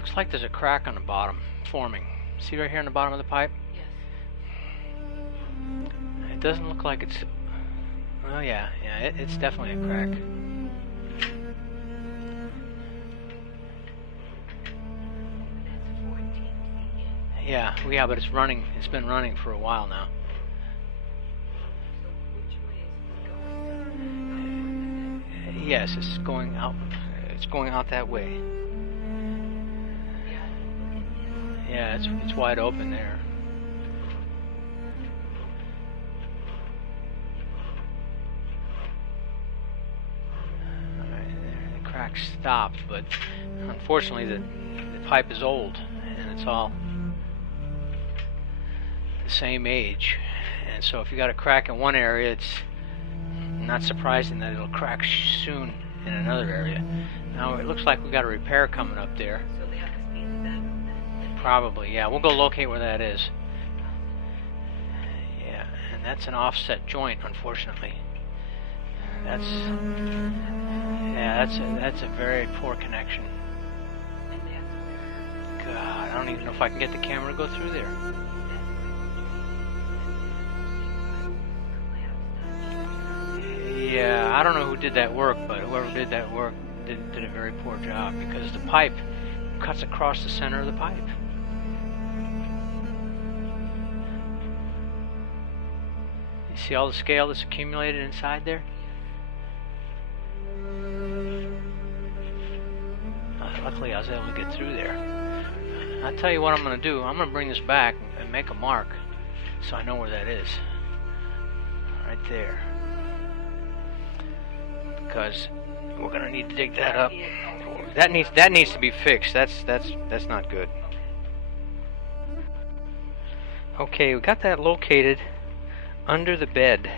Looks like there's a crack on the bottom forming. See right here on the bottom of the pipe? Yes. It doesn't look like it's... Oh yeah, it's definitely a crack. That's 14 feet in. Yeah, but it's running. It's been running for a while now. So which way is it going? Yes, it's going out. It's going out that way. Yeah, look at this. Yeah, it's wide open there. Alright, there, the crack stopped, but unfortunately the pipe is old and it's all the same age. And so if you got a crack in one area, it's not surprising that it'll crack soon in another area. Now it looks like we got a repair coming up there. So they have to speed it down. Probably, yeah. We'll go locate where that is. Yeah, and that's an offset joint, unfortunately. That's a very poor connection. And that's where God, I don't even know if I can get the camera to go through there. Yeah, I don't know who did that work, but whoever did that work did a very poor job because the pipe cuts across the center of the pipe. You see all the scale that's accumulated inside there? Luckily I was able to get through there. I'll tell you what I'm going to do. I'm going to bring this back and make a mark so I know where that is. Right there. Because we're going to need to dig that up. That needs to be fixed. That's not good. Okay, we got that located under the bed.